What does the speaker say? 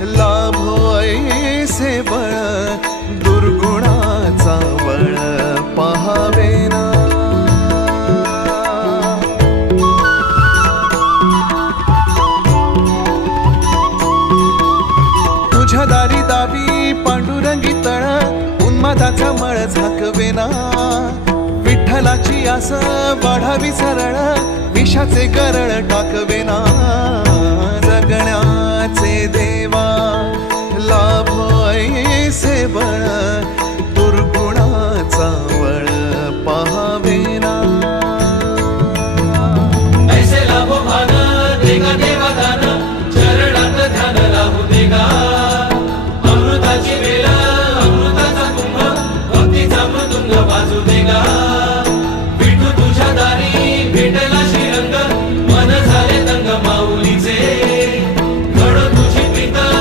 लाभो ऐसे बळ दुर्गुणाचा बळ पहावेना। तुझ्या दारी दावी पांडुरंगी तळ उन्मादाचा मळ झाकवेना। विठ्ठलाची आस वाढावी सरळ विषाचे गरळ टाकवेना। जगण्याचे देवा लाभो ऐसे बळ